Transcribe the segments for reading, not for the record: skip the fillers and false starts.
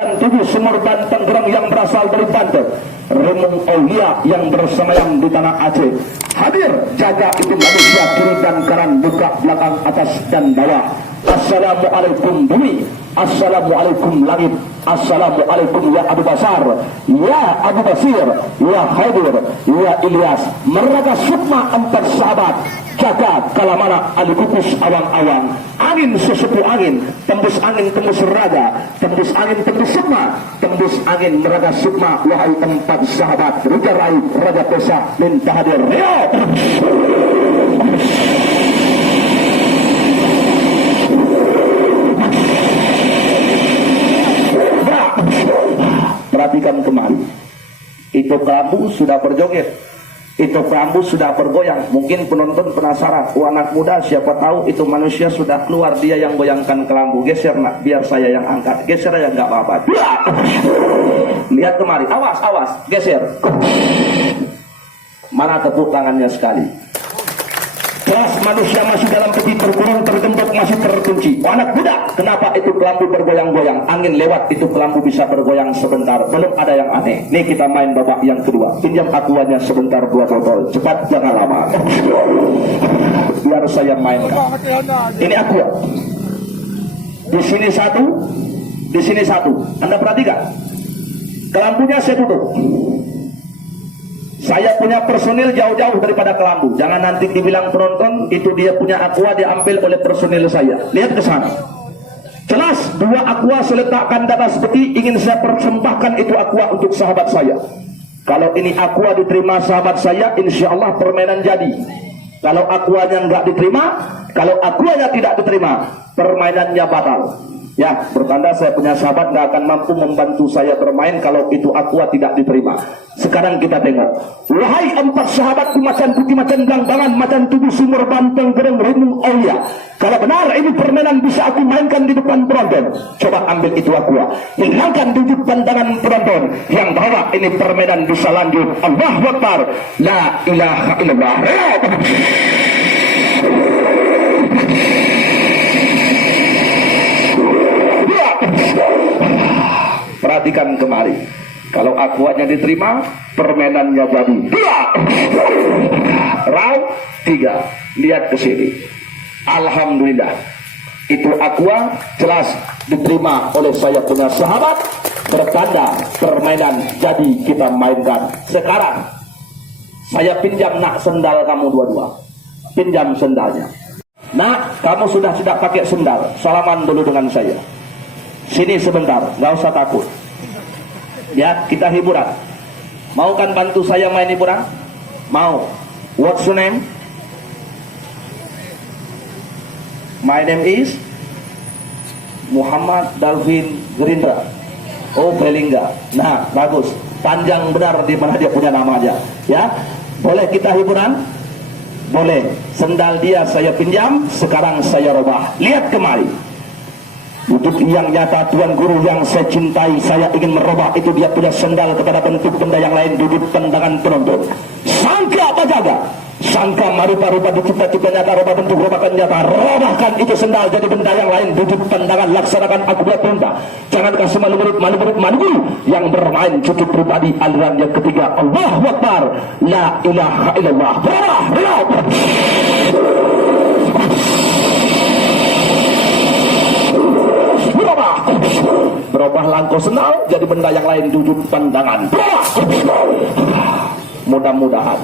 tubuh sumur dan Tenggerang yang berasal dari Banten, Remung Aulia yang bersemayam di tanah Aceh. Hadir jaga itu manusia kiri dan kanan, buka belakang, atas dan bawah. Assalamualaikum bumi, assalamualaikum langit, assalamualaikum ya Abu Basar, ya Abu Basir, ya Haidir, ya Ilyas. Meraga sukma antar sahabat, jaga kalamana ali kukus awang-awang. Angin sesepuh angin, tembus angin tembus raga, tembus angin tembus sukma, tembus angin meraga sukma. Wahai empat sahabat, Raja Rai, Raja Pesa minta hadir. Perhatikan kembali, itu kelambu sudah berjoget, itu kelambu sudah bergoyang. Mungkin penonton penasaran, anak muda siapa tahu itu manusia sudah keluar, dia yang goyangkan kelambu. Geser nak, biar saya yang angkat. Geser aja nggak apa-apa. Lihat kemari, awas, awas, geser. Mana tepuk tangannya sekali? Kelas manusia masih dalam peti terkurung, tergembok, masih terkunci. Oh, anak muda, kenapa itu kelambu bergoyang-goyang? Angin lewat, itu kelambu bisa bergoyang sebentar. Belum ada yang aneh. Nih kita main babak yang kedua. Pinjam akuannya sebentar 2 botol. Cepat, jangan lama. Biar saya mainkan. Ini aqua. Di sini satu, di sini satu. Anda perhatikan. Kelambunya saya tutup. Saya punya personil jauh-jauh daripada kelambu. Jangan nanti dibilang penonton itu dia punya aqua diambil oleh personil saya. Lihat ke sana. Jelas 2 aqua saya letakkan di atas peti, ingin saya persembahkan itu aqua untuk sahabat saya. Kalau ini aqua diterima sahabat saya, insya Allah permainan jadi. Kalau aquanya nggak diterima, kalau aquanya tidak diterima, permainannya batal. Ya, bertanda saya punya sahabat nggak akan mampu membantu saya bermain kalau itu aqua tidak diterima. Sekarang kita tengok. Wahai 4 sahabatku, macan putih, macan gelanggangan, macan tubuh sumur banteng gereng Remung Aulia. Kalau benar ini permainan bisa aku mainkan di depan penonton, coba ambil itu aqua, hilangkan duduk pandangan penonton. Yang bahwa ini permainan bisa lanjut. Allahu Akbar, la ilaha illallah. Perhatikan kemari. Kalau aquanya diterima, permainannya jadi. 2 round 3. Lihat ke sini. Alhamdulillah. Itu aqua jelas diterima oleh saya punya sahabat. Bertanda permainan jadi kita mainkan. Sekarang saya pinjam nak sendal kamu dua-dua. Pinjam sendalnya. Nak, kamu sudah tidak pakai sendal. Salaman dulu dengan saya. Sini sebentar, nggak usah takut. Ya, kita hiburan. Mau kan bantu saya main hiburan? Mau. What's your name? My name is Muhammad Dalvin Gerindra. Oh, Belingga. Nah, bagus. Panjang benar di mana dia punya nama aja. Ya, boleh kita hiburan? Boleh. Sendal dia saya pinjam, sekarang saya robah. Lihat kemari. Wujud yang nyata Tuan Guru yang saya cintai, saya ingin merubah itu dia punya sendal kepada bentuk benda yang lain. Duduk pandangan penonton. Sangka apa jaga? Sangka marupa-rupa dicipta-cipta nyata, rubah bentuk, rubahkan nyata. Robahkan itu sendal jadi benda yang lain. Duduk pandangan, laksanakan aku buat perintah. Jangan kasih malu guru yang bermain cukup pribadi. Aliran yang ketiga, Allahu Akbar, la ilaha illallah. Berubah langkau sendal jadi benda yang lain. Duduk pandangan. Mudah-mudahan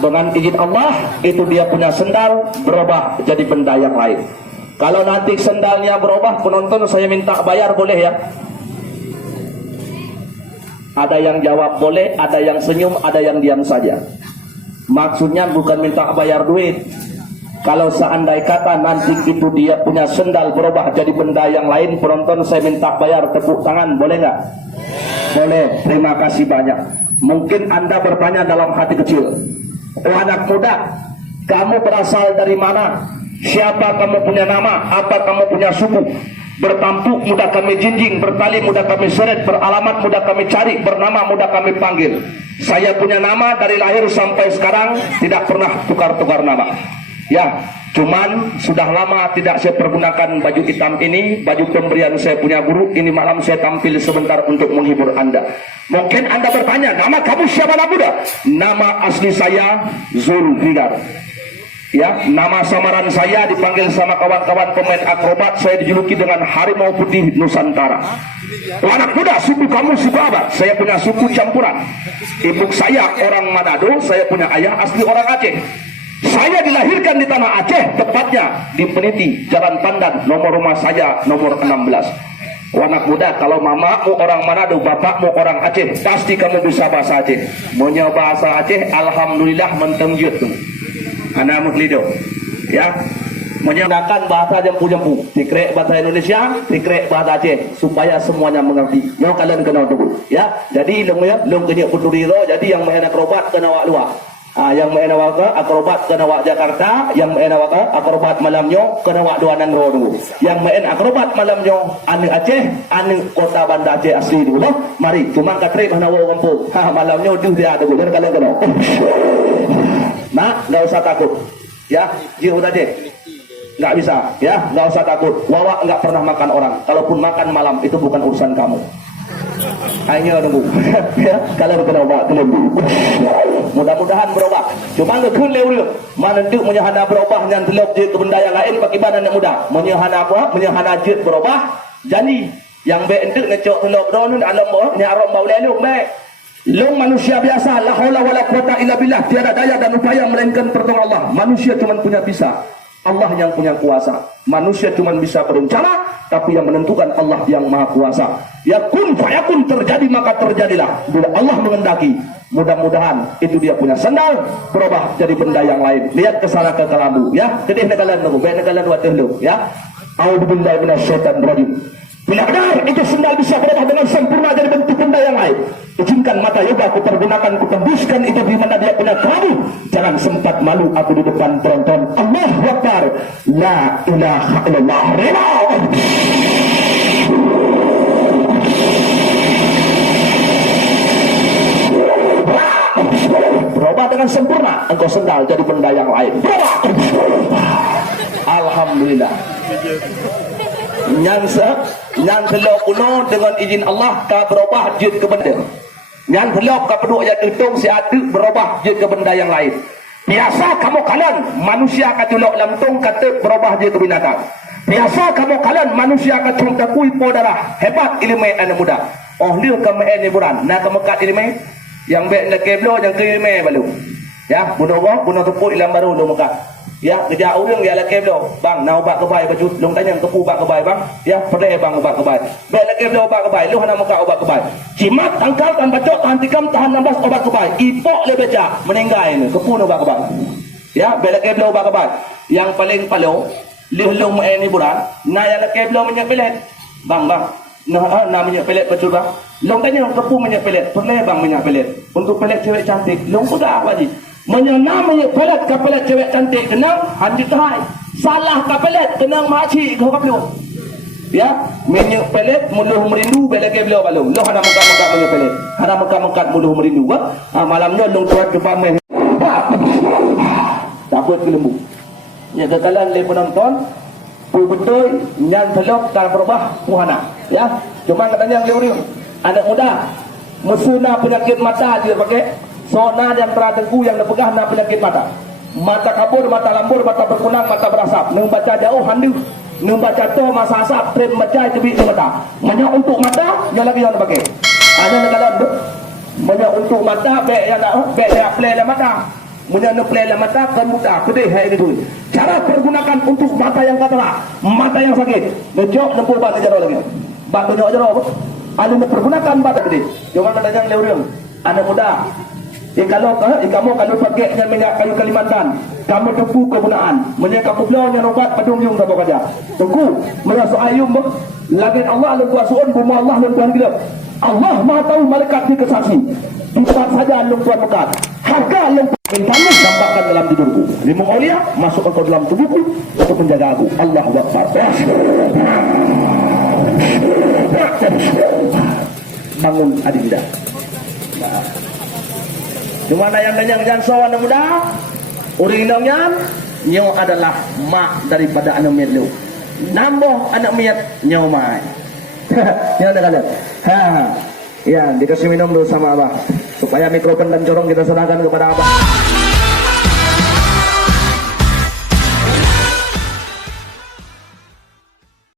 dengan izin Allah itu dia punya sendal berubah jadi benda yang lain. Kalau nanti sendalnya berubah, penonton saya minta bayar, boleh ya? Ada yang jawab boleh, ada yang senyum, ada yang diam saja. Maksudnya bukan minta bayar duit. Kalau seandai kata nanti itu dia punya sendal berubah jadi benda yang lain, penonton saya minta bayar, tepuk tangan, boleh nggak? Boleh. Terima kasih banyak. Mungkin Anda bertanya dalam hati kecil, oh anak muda, kamu berasal dari mana? Siapa kamu punya nama? Apa kamu punya suku? Bertampuk mudah kami jinjing, bertali mudah kami seret, beralamat mudah kami cari, bernama mudah kami panggil. Saya punya nama dari lahir sampai sekarang, tidak pernah tukar-tukar nama. Ya, cuman sudah lama tidak saya pergunakan baju hitam ini, baju pemberian saya punya guru. Ini malam saya tampil sebentar untuk menghibur Anda. Mungkin Anda bertanya, nama kamu siapa anak muda? Nama asli saya Zulfikar. Ya, nama samaran saya dipanggil sama kawan-kawan pemain akrobat, saya dijuluki dengan Harimau Putih Nusantara. Anak muda, suku kamu suku apa? Saya punya suku campuran. Ibu saya orang Manado, saya punya ayah asli orang Aceh. Saya dilahirkan di tanah Aceh, tepatnya di Peniti, Jalan Pandan, nomor rumah saya nomor 16. Anak muda, kalau mamamu orang Manado, bapakmu orang Aceh, pasti kamu bisa bahasa Aceh. Punya bahasa Aceh, alhamdulillah mentengjut tu. Anak muklido, ya, menggunakan bahasa jampu-jampu, dikrek bahasa Indonesia, dikrek bahasa Aceh, supaya semuanya mengerti. Yang kalian kenal dulu, ya. Jadi long kena puturido, jadi yang main akrobat kena wak luar. Yang main akrobat kena wak Jakarta, yang main akrobat malamnya kena wak Duanan dulu. Yang main akrobat malamnya ane Aceh, ane kota Banda Aceh asli dulu. Mari, cuma katrek mana wak kampung. Malamnya udah dia ada dulu. Jangan kalian kenal. Nah, nggak usah takut, ya, jihud aja, nggak bisa, ya, nggak usah takut. Wawa nggak pernah makan orang, kalaupun makan malam itu bukan urusan kamu. Hanya nunggu, ya, kalau berubah, kelembu. Mudah-mudahan berubah. Cuma ngekun lewat, mana tu menyahana berubah yang telok je ke benda yang lain bagi badan yang muda. Menyahana apa? Menyahana je berubah. Jadi yang baik entuk ngecok telok dono dalam bawah, ni arom bau leluk baik. Long manusia biasa, la haula wala quwata illa billah, tiada daya dan upaya melainkan pertolongan Allah. Manusia cuma punya bisa, Allah yang punya kuasa. Manusia cuma bisa berencana, tapi yang menentukan Allah yang maha kuasa. Ya kun fayakun, terjadi maka terjadilah. Bila Allah mengendaki, mudah-mudahan itu dia punya sendal berubah jadi benda yang lain. Lihat kesana ke kelambu, ya. Kedih nekalan nunggu, baik nekalan watih lu, ya. A'udzubillahi minasyaitonir rajim. Bila benar itu sendal bisa berubah dengan sempurna jadi bentuk benda yang lain, izinkan mata yoga aku pergunakan, aku tembuskan itu di mana dia punya kamu. Jangan sempat malu aku di depan penonton. Allahu Akbar, la ilaha illallah. Berubah dengan sempurna, engkau sendal jadi benda yang lain. Berubah. Alhamdulillah. Yang telok kuno dengan izin Allah ka berubah jid ke benda. Yang telok ka peduk yang hitung si aduk berubah jid ke benda yang lain. Biasa kamu kalian manusia ka telok lamtung kata berubah jid ke binatang. Biasa kamu kalian manusia ka cungtakui podara hebat ilmu anak muda. Oh liu kamu ini buran. Nah kamu kat ilmu yang baik nak keblo yang ilmu balu. Ya, bunuh tepuk ilam baru lu muka. Ya, kerja orang dia laki belum. Bang, nak ubat kebai baju. Long tanya kepu ubat kebai bang. Ya, perlu bang ubat kebai. Baik laki belum ubat kebai. Lu hana muka ubat kebai. Cimat tangkal tan bacok tahan tikam tahan 16 ubat kebai. Ipok le beca meninggal ini. Kepu ubat kebai. Ya, baik laki belum ubat kebai. Yang paling palau lihlung ini bulan. Nah yang laki belum minyak pelet. Bang. Nah minyak pelet betul bang. Long tanya kepu minyak pelet. Perlu bang minyak pelet. Untuk pelet cewek cantik. Long sudah apa ji? Menyenamanya pelet ke pelet cewek cantik kenang hanjut hai. Salah ke pelet kenang makcik kau kaplu. Ya, minyak pelet muluh merindu bela ke beliau balung. Lo hana muka-muka minyak pelet. Hana muka-muka muluh merindu ba. Malamnya long tuat ke pameh. Takut ke lembu. Ya kekalan le penonton betul yang telok tak berubah muhana. Ya, cuma katanya yang lewat anak muda musuna penyakit mata dia pakai sona yang teratengku yang dipegang na penyakit mata. Mata kabur, mata lambur, mata berkunang, mata berasap. Nung baca jauh handu, nung baca to masa asap, tren baca itu di mata. Banyak untuk mata, yang lagi yang dipakai. Hanya negara tu. Banyak untuk mata, baik yang nak, baik yang play lah mata. Punya nak play lah mata, kan muka, kedai hai itu. Cara pergunakan untuk mata yang katalah, mata yang sakit. Ngejok lempur batu jaro lagi. Batu jaro apa? Ada pergunakan batu kedai. Jangan ada yang lewat. Anak muda. Kalau kamu pakai minyak kayu Kalimantan, kamu tepu kegunaan. Minyak kamu belau yang obat padung yung kamu kerja. Teku merasa ayum lagi Allah lupa suun buma Allah lupa gila. Allah Maha tahu malaikat di kesaksi. Tempat saja lupa mekat. Harga lupa mintamu tambahkan dalam tidurku. Lima mulia masuk ke dalam tubuhku untuk menjaga aku. Allah Akbar. Bangun adik muda. Cuma yang jangan sawan muda, uring nongnya nyo adalah mak daripada anak miat lu. Nambah anak miat nyo mai. Yang ada kalian. Ya, dikasih minum dulu sama abah supaya mikrofon dan corong kita serahkan kepada abah.